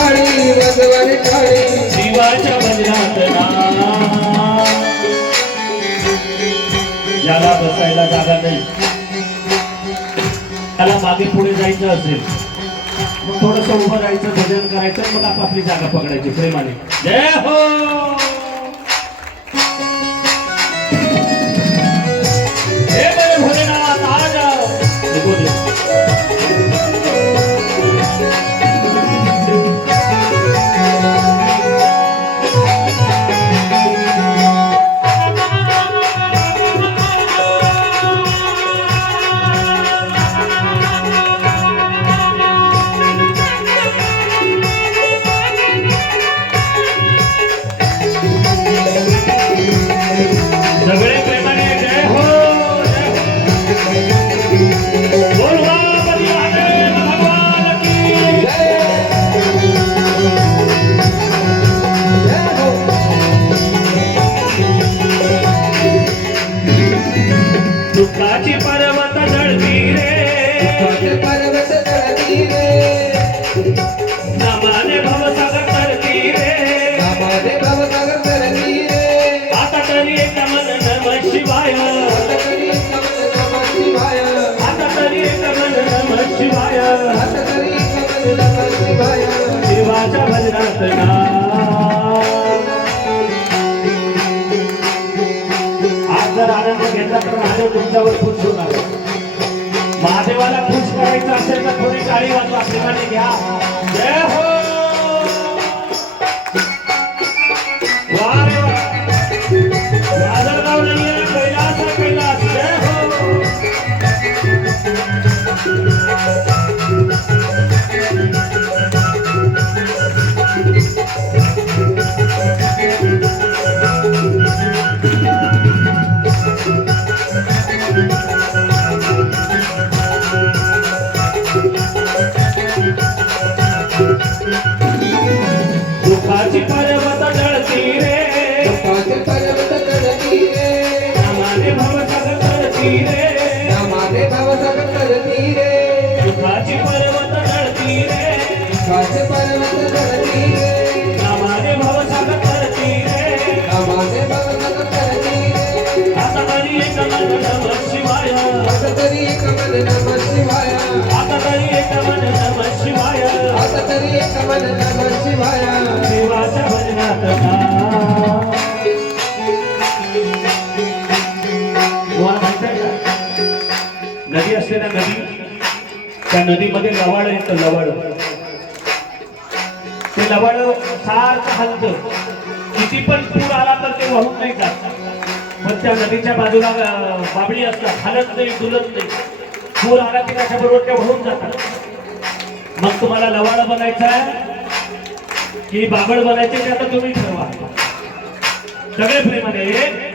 काळी वाजवारी भजनात ज्याला बसायला जागा नाही. त्याला मागे पुढे जायचं असेल मग थोडस उभं राहायचं भजन करायचं मग आपापली जागा पकडायची प्रेमाने. जय हो! आज जर आनंद घेतला तर महादेव तुमच्यावर खुश होणार. महादेवाला खुश करायचं असेल तर थोडी काळी वाजवा आपल्याला घ्या. जय हो! कैलास कैलास. जय हो! दुःखाची पर्वत रे. पर्वत चढती रे. नामाने भवसागर तरती रे. नामाने भवसागर तरती रे. पर्वत जळती रे. काटे पर्वत चढती रे. नामाने भवसागर तरती रे. नामाने भवसागर तरती रे. आता तरी एक मन नम शिवाय. आता तरी नमः शिवाय. नदी असते ना नदी त्या नदीमध्ये लवाड येतं लवाड ते लवाड सारखं हलत. किती पण पूर आला तर ते वाहून नाही जात. पण त्या नदीच्या बाजूला अं, बाबळी असतात. हलत नाही डुलत नाही. पूर आला की त्याच्याबरोबर ते वाहून जातात. मग तुम्हाला लवाड बनायचं आहे? की बाबळ बनायचे ते आता तुम्ही ठरवा. सगळे प्रेमाने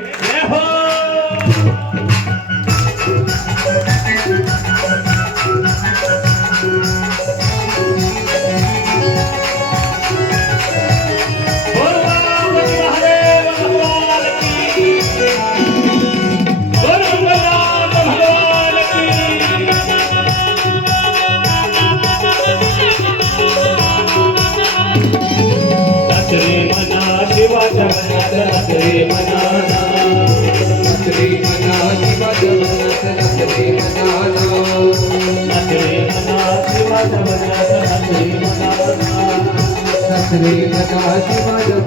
श्री बना शिव भजन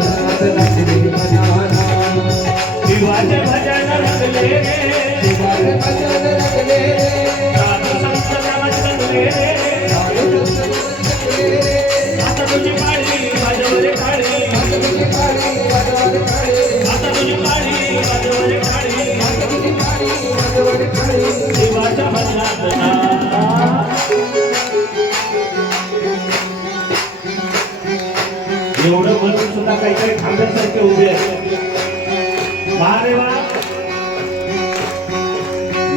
तुझी भजन सुद्धा काही काही थांबण्यासारखे उभे आहेत. महादेवा.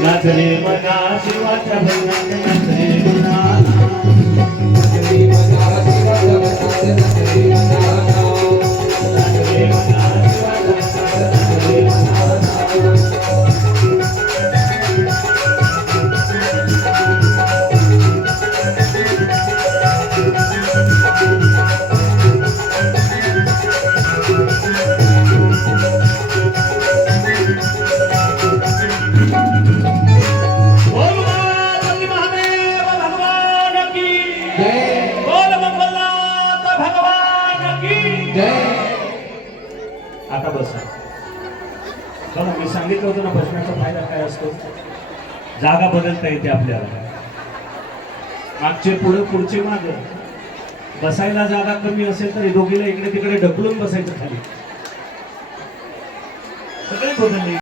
नाच मना शिवाच्या भजनात नाचले मना आता बसा. बघा मी सांगितलं होतं ना बसण्याचा फायदा काय असतो? जागा बदलता येते आपल्याला. मागचे पुढे पुढचे मागे. बसायला जागा कमी असेल तर दोघीला इकडे तिकडे ढकलून बसायचं खाली. सगळे बदलले.